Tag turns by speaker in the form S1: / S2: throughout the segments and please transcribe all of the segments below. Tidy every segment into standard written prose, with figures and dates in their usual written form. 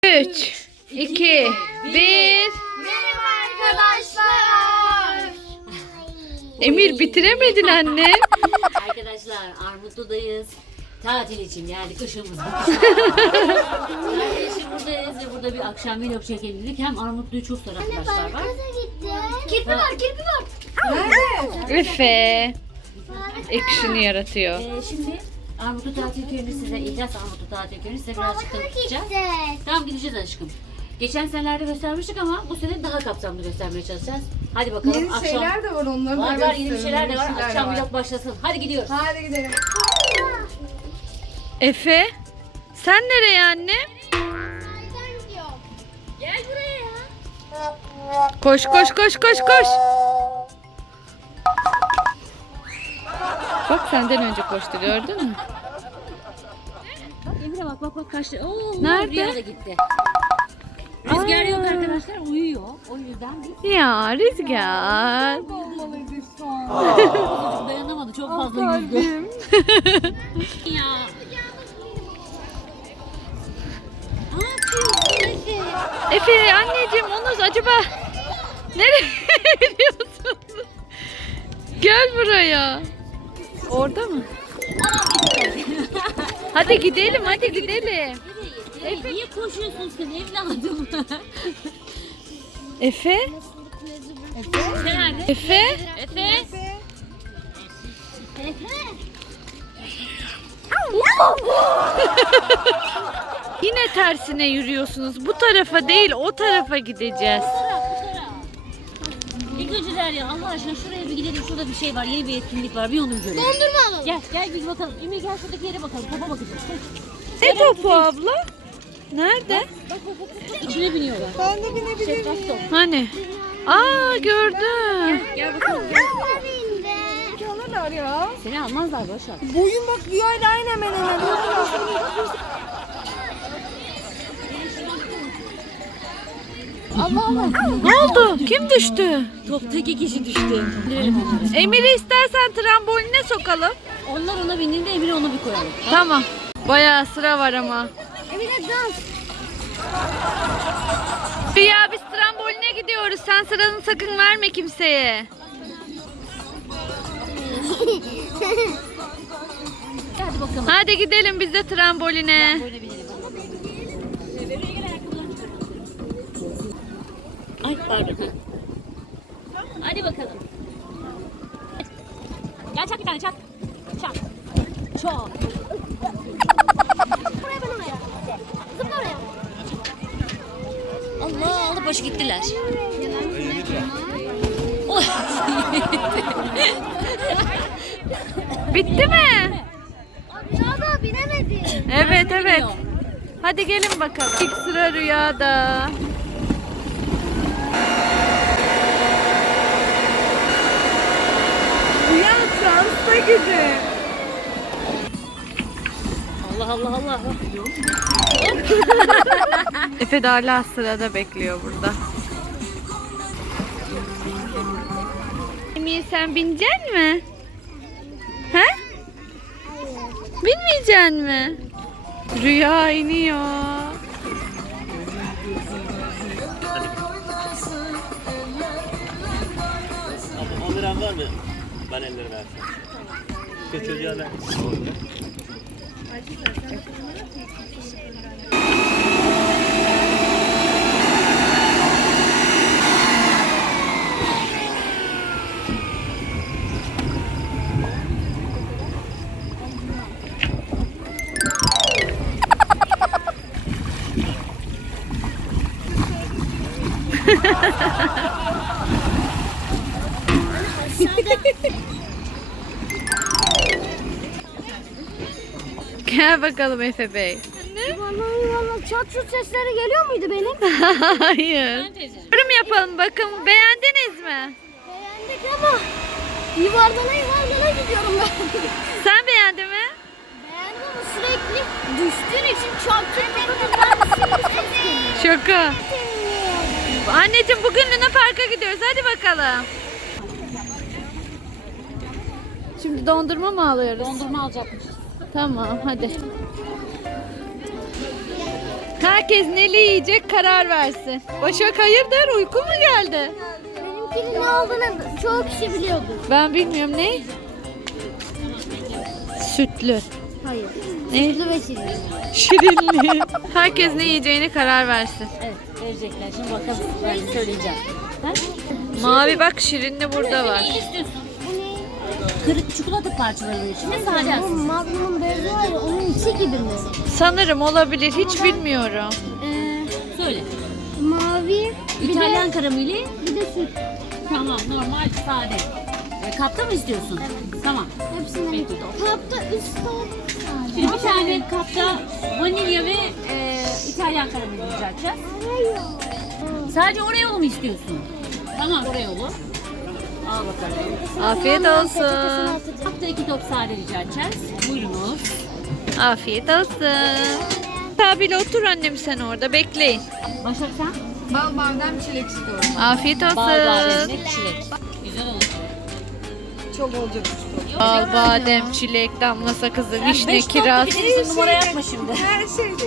S1: 3, 2, 1.
S2: Merhaba arkadaşlar.
S1: Emir bitiremedin anne.
S3: Arkadaşlar Armutlu'dayız. Tatil için geldik ışığımızda. Tatil için buradayız ve burada bir akşam vlog çekelim dedik. Hem Armutlu'yu çok saran arkadaşlar var.
S2: Kirpi var, kirpi var.
S1: Efe. Action'ı yaratıyor.
S3: Şimdi Armutlu tatil köyünü size İlyas Armutlu tatil köyünü size birazcık tanıtacağız. Tamam gideceğiz aşkım. Geçen senelerde göstermiştik ama bu sene daha kapsamlı göstermeye çalışacağız. Hadi bakalım
S4: Yeni
S3: akşam.
S4: şeyler de var, onları da
S3: Var yeni bir
S4: gösterelim.
S3: şeyler de var.
S4: Yeni şeyler
S3: Akşam
S4: var.
S3: vlog başlasın. Hadi gidiyoruz.
S4: Hadi gidelim.
S1: Efe. Sen nereye anne?
S2: Gel buraya ya.
S1: Koş koş koş koş koş. Bak senden önce koştu, gördün mü?
S3: Emre bak kaçtı. Oo,
S1: Nerede?
S3: Rüya da gitti. Rüzgar yok arkadaşlar, uyuyor. O yüzden biz
S1: Ya Rüzgar.
S4: Olmalıydı şu an.
S3: çocuk dayanamadı. Çok fazla yüzdü. Ya. Ne yapıyorsun Efe?
S1: Efe anneciğim onu acaba nereye gidiyorsun? Gel buraya. Orada mı? Hadi gidelim, hadi gidelim.
S3: Efe niye koşuyorsun sen evladım?
S1: Efe?
S3: Sen nerede?
S1: Efe?
S3: Efe?
S1: Yine tersine yürüyorsunuz. Bu tarafa değil, o tarafa gideceğiz.
S3: Bu taraf. İlk önce Derya Allah aşkına şuraya bir gidelim. Şurada bir şey var. Yeni bir etkinlik var. Bir onu görelim.
S2: Dondurma alalım.
S3: Gel bir bakalım. Ümit gel şuradaki yere bakalım. Topa bakacağız.
S1: Ne topu abla? Nerede?
S3: Bak. İçine biniyorlar.
S4: Ben de binebilir
S3: Şeffaf top.
S1: Hani? Aa gördüm.
S3: Gel bakalım. Gel.
S4: Alırlar ya.
S3: Seni almazlar boşver.
S4: Boyun bak Rüya'yla aynı hemen hemen.
S3: Allah Allah.
S1: Ne oldu? Kim düştü?
S3: Toptaki kişi düştü. İndirelim onları.
S1: Emir'i istersen tramboline sokalım.
S3: Onlar ona bindiğinde Emir'e onu bir koyalım.
S1: Tamam. Bayağı sıra var ama.
S2: Emine dans.
S1: Rüya biz tramboline gidiyoruz. Sen sıranı sakın verme kimseye.
S3: Hadi bakalım.
S1: Hadi gidelim biz de tramboline.
S3: Böyle binelim. Ay pardon. Hadi bakalım. Gel çak bir tane çak. Çak. Çok.
S2: Buraya ben oraya. Zıpla oraya.
S3: Allah alıp başı gittiler.
S1: Bitti mi?
S2: Ya da binemedim.
S1: Evet evet. Hadi gelin bakalım. İlk sıra Rüya'da.
S4: Rüya transa gibi.
S3: Allah.
S1: Efe de hala sırada bekliyor burada. Emir sen binecek mi? He? Binmeyecek mi? Rüya iniyor.
S5: Aldıran var mı? Ben elleri versin. Şu çocuğa ver.
S1: Gel bakalım Efe Bey.
S2: Vallahi çat çut sesleri geliyor muydu benim?
S1: Hayır. Yorum yapalım bakın, beğendiniz mi?
S2: Beğendik ama yuvarlana gidiyorum ben.
S1: Sen beğendin mi?
S2: Beğendim ama sürekli düştüğün için çat çut
S1: Şaka. Anneciğim bugün Luna Park'a gidiyoruz. Hadi bakalım. Şimdi dondurma mı alıyoruz?
S3: Dondurma alacakmışız.
S1: Tamam hadi. Herkes neli yiyecek karar versin. Başak hayırdır, uyku mu geldi?
S2: Benimkinin ne olduğunu çoğu kişi biliyordu.
S1: Ben bilmiyorum ne? Sütlü.
S2: Hayır.
S1: Ne?
S2: Sütlü ve şirin.
S1: Şirinli. Herkes ne yiyeceğine karar versin.
S3: Evet, verecekler. Şimdi bakalım ben söyleyeceğim. Ha?
S1: Mavi bak şirinli burada var.
S3: Ne istiyorsun? Kırık çikolata parçalarının içinde
S2: Bu
S3: sade.
S2: Magnum bezi var ya onun içi gibi mi?
S1: Sanırım olabilir, hiç bilmiyorum.
S3: Söyle.
S2: Mavi
S3: İtalyan karameli.
S2: bir de süt.
S3: Tamam, normal sade. Kapta mı istiyorsun? Tamam.
S2: Hepsinden
S3: Peki.
S2: Kapta üstte
S3: Şimdi bir tane kapta vanilya ve İtalyan karameli rica edeceğiz. Sadece Oreo'lu mu istiyorsun? Tamam, Oreo'lu. Al bakalım.
S1: Afiyet olsun.
S3: Kapta 2 top sade rica edeceğiz. Buyurunuz.
S1: Afiyet olsun. Tabiyle otur annem sen orada bekleyin.
S3: Başak sen?
S4: Bal badem çilek istiyorum.
S1: Afiyet
S3: Bal bademli
S1: olsun.
S3: çilek. Güzel olur.
S4: Çok olacak işte.
S1: Bal, badem, çilek, damla sakızı, vişne,
S3: beş top
S1: kiraz.
S3: pidenizi numara yapma şimdi.
S4: Her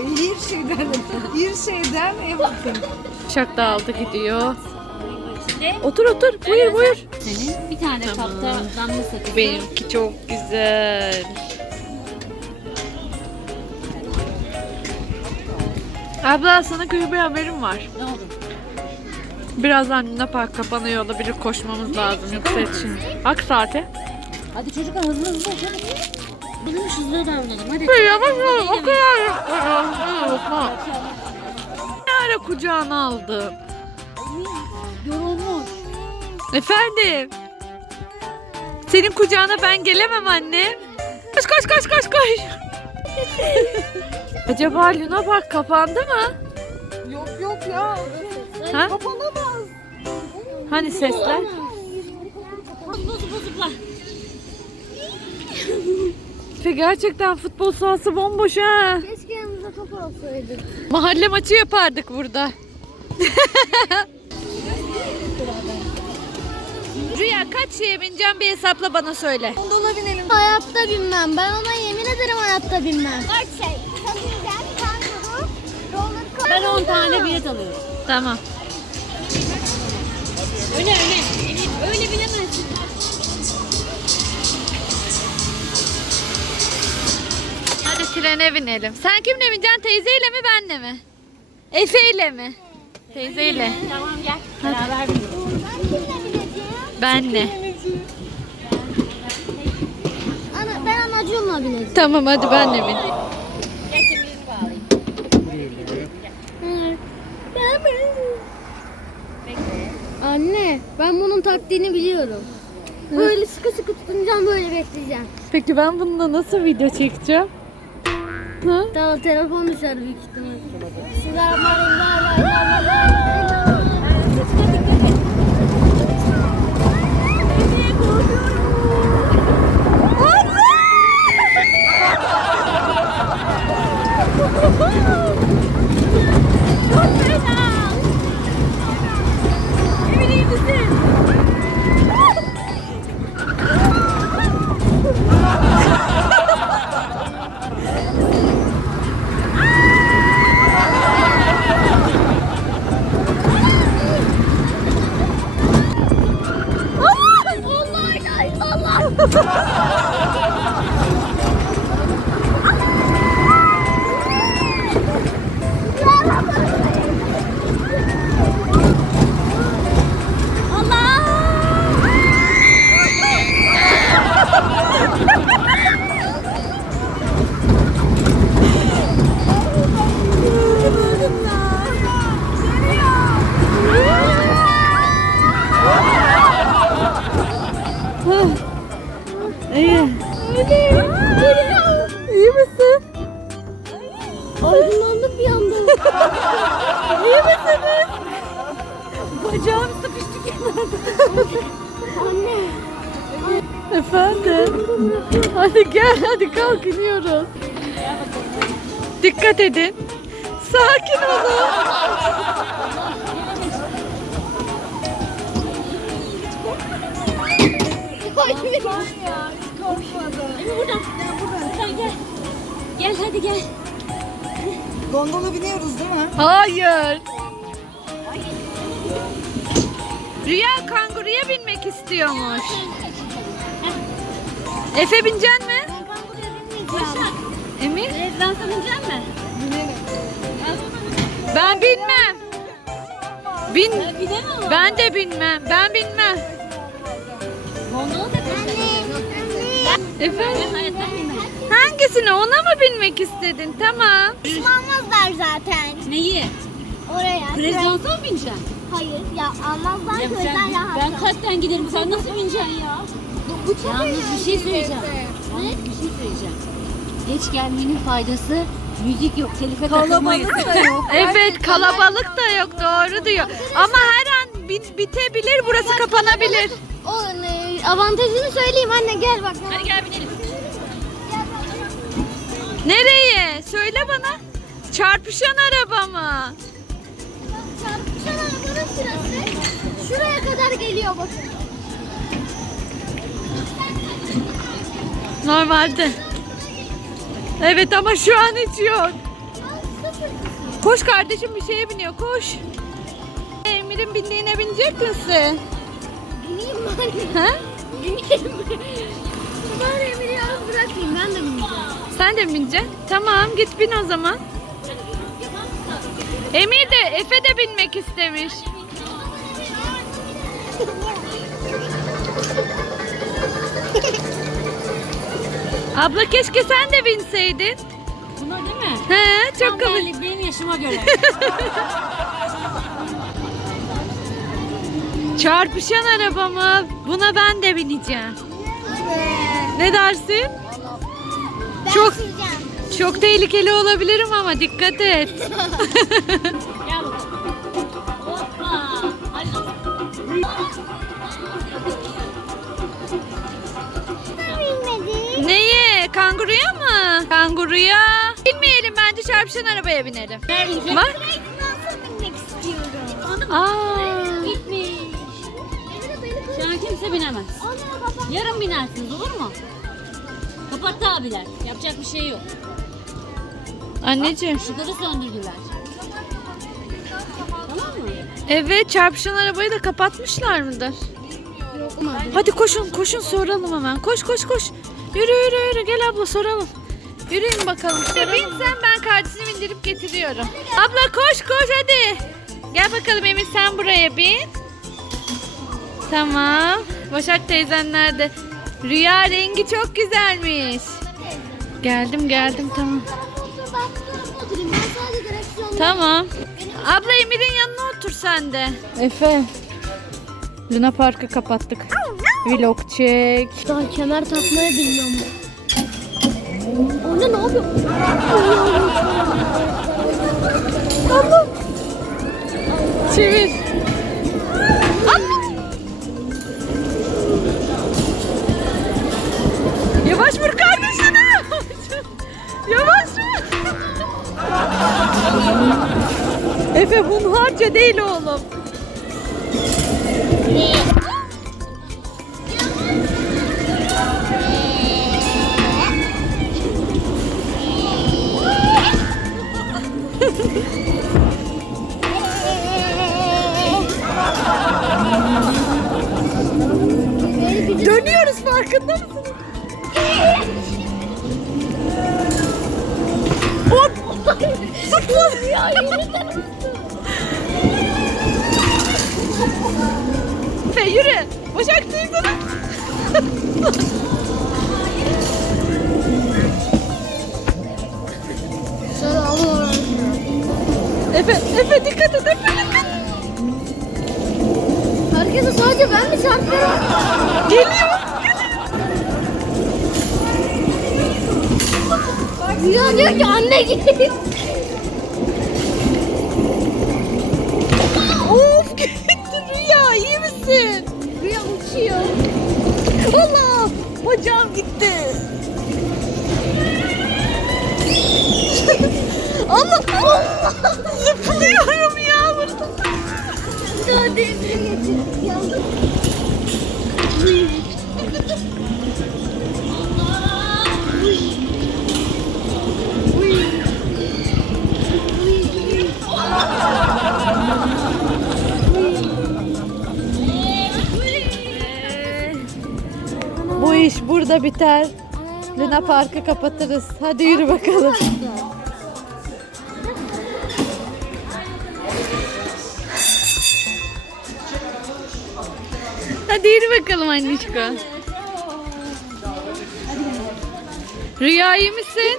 S4: şeyden ev bakın.
S1: Başak da aldı gidiyor.
S3: İçinde
S1: Otur otur. Buyur buyur.
S3: senin bir tane kapta damla sakızı.
S1: Benimki çok güzel. Abla sana kötü bir haberim var.
S3: Ne oldu?
S1: Birazdan Luna Park kapanıyor. Olabilir koşmamız lazım. Yoksa yetişin. Bak saate.
S3: Hadi çocuklar hızlı hızlı. Bulmuş hızlı davranalım hadi.
S1: Yavaş ol. O kadar. Ne ara kucağına aldın?
S3: Yorulmuş.
S1: Efendim? Senin kucağına ben gelemem annem. Koş koş koş koş koş. Acaba Luna Park kapandı mı?
S4: Yok ya.
S1: Ha?
S4: Kapanamaz.
S1: Hani sesler?
S3: Bozuklar.
S1: Gerçekten futbol sahası bomboş ha.
S2: Keşke yanımıza top olsaydı.
S1: Mahalle maçı yapardık burada. Rüya kaç şeye bineceğim bir hesapla bana söyle.
S4: Gondola binelim.
S2: Hayatta binmem. Ben ona yemin ederim hayatta binmem. 4 şey. Salıncak, kanguru, roller
S3: Ben 10 tane bilet alıyorum.
S1: Tamam.
S3: Öne. Emir öyle bilemezsin.
S1: Hadi trene binelim. Sen kimle bineceksin? Teyzeyle mi benle mi? Efe'yle mi? Teyzeyle.
S3: Tamam gel. Beraber binelim.
S1: Benle.
S2: Ana, ben anacığımla bineceğim.
S1: Tamam hadi benle bin.
S3: Gel kemerini bağlayayım.
S2: Anne, ben bunun taktiğini biliyorum. Böyle sıkı sıkı tutunacağım, böyle bekleyeceğim.
S1: Peki ben bununla nasıl video çekeceğim? Ha?
S2: Tamam, telefon düşer büyük ihtimal.
S1: İyi. İyi misin?
S2: Aydınlandım bir anda.
S1: İyi misiniz? Bacağım sıkıştı
S2: Anne.
S1: Efendim? Hadi gel hadi kalk iniyoruz. Dikkat edin. Sakin olun.
S3: Buradan gel. Gel hadi gel.
S4: Gondola biniyoruz değil mi?
S1: Hayır. Rüya kanguruya binmek istiyormuş. Efe binecek mi? Emir?
S3: Rezidans binecek mi?
S1: Ben binmem. Bin.
S3: Bilemem.
S1: Ben de binmem. Ben binmem.
S3: Gondola da
S1: Efendim?
S3: hayatta binmem.
S1: Hangisine? Ona mı binmek istedin? Tamam.
S2: Almazlar zaten.
S3: Neyi?
S2: Oraya.
S3: Rezidansa mı bineceksin?
S2: Hayır ya almazlar
S3: Ya
S2: ki o yüzden
S3: sen,
S2: rahat.
S3: ben kalpten giderim. Sen nasıl bineceksin ya? Yalnız bir şey söyleyeceğim. Yalnız bir şey söyleyeceğim. Geç gelmenin faydası müzik yok. Telife takılmayız.
S4: Kalabalık da yok.
S1: Evet, kalabalık da yok. Doğru diyor. Ama her an bitebilir. Burası kapanabilir.
S2: O avantajını söyleyeyim anne gel bak.
S3: Hadi gel binelim.
S1: Nereye? Söyle bana. Çarpışan araba mı?
S2: Çarpışan arabanın sırası şuraya kadar geliyor bakın.
S1: Normalde. Evet ama şu an hiç yok. Koş kardeşim, bir şeye biniyor. Koş. Emir'in bindiğine binecek misin?
S2: Bineyim mi anne?
S1: Ha?
S2: Bineyim mi? Bari Emir'i yalnız bırakmayayım ben de bineceğim.
S1: Sen de mi bineceksin? Tamam, git bin o zaman. Emir de, Efe de binmek istemiş. Abla keşke sen de binseydin.
S3: Buna değil mi?
S1: He, çok
S3: Tam
S1: komik.
S3: belli, benim yaşıma göre.
S1: Çarpışan araba mı? Buna ben de bineceğim. Ne dersin?
S2: Ben
S1: Çok-
S2: bineceğim.
S1: Çok tehlikeli olabilirim ama dikkat et.
S3: Gel bakalım. Hoppa. Hadi bakalım.
S2: Bilmedi.
S1: Neye? Kanguruya mı? Kanguruya. Bilmeyelim, bence çarpışan arabaya binelim.
S3: Gel binecek.
S1: Bak.
S2: Nasıl binmek istiyorum?
S1: Aa.
S3: Gitmiş. Şu an kimse binemez.
S2: Onu kapat.
S3: Yarın binersiniz, olur mu? Kapattı abiler. Yapacak bir şey yok.
S1: Anneciğim.
S3: Işıkları söndürdüler. Tamam mı?
S1: Evet, çarpışan arabayı da kapatmışlar mıdır? Hadi koşun, koşun soralım hemen. Koş, koş, koş. Yürü, yürü, yürü. Gel abla soralım. Yürüyün bakalım. Bin sen, ben kardeşini bindirip getiriyorum. Abla koş, koş hadi. Gel bakalım Emir, sen buraya bin. Tamam. Başak teyzen nerede? Rüya, rengi çok güzelmiş. Geldim, geldim, tamam.
S2: Ben bu tarafa oturayım. Ben sadece direksiyonda.
S1: Tamam. Abla Emir'in yanına otur sen de. Efe. Luna Park'ı kapattık. Vlog çek.
S2: Daha kemer takmayı bilmiyorum. Anne ne yapıyor?
S1: Allah. Çevir. Allah. Yavaş vur kardeşine. Yavaş vur. Efe hunharca değil oğlum. Dönüyoruz, farkında mısın? Hop! Zıpla! Efe yürü! Başak teyzene!
S2: Sonra alıyor.
S1: Efe dikkat et, Efe dikkat!
S2: Herkese sadece ben mi çarpıyorum?
S1: Geliyor!
S2: Rüya diyor ki anne git.
S1: Of gitti Rüya, iyi misin?
S2: Rüya uçuyor.
S1: Allah! Bacağım gitti. Allah! Allah! Zıplıyorum ya burada.
S2: Daha devre getir. Yandım.
S1: iş burada biter. Luna Park'ı kapatırız. Hadi yürü bakalım. Hadi yürü bakalım anneciğim. Rüya iyi misin?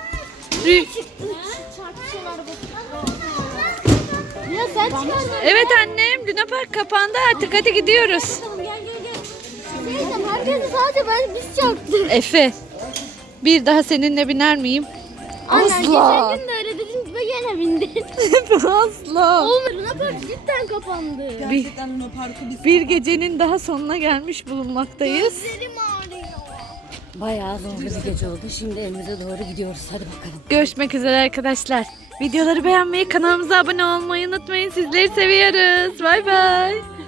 S2: Ya sen çıkardın.
S1: Evet annem, Luna Park kapandı artık. Hadi gidiyoruz.
S2: Teyzem herkesi sadece biz çarptık.
S1: Efe, bir daha seninle biner miyim?
S2: Anne
S1: Asla.
S2: geçen gün de öyle dedin ve gene bindin.
S1: Asla.
S2: Olmadı. Luna Park cidden kapandı.
S4: Gerçekten Luna Park'ı biz
S1: Bir gecenin daha sonuna gelmiş bulunmaktayız.
S2: Gözlerim ağrıyor.
S3: Bayağı zor bir gece oldu. Şimdi evimize doğru gidiyoruz. Hadi bakalım.
S1: Görüşmek üzere arkadaşlar. Videoları beğenmeyi, kanalımıza abone olmayı unutmayın. Sizleri seviyoruz. Bay bay.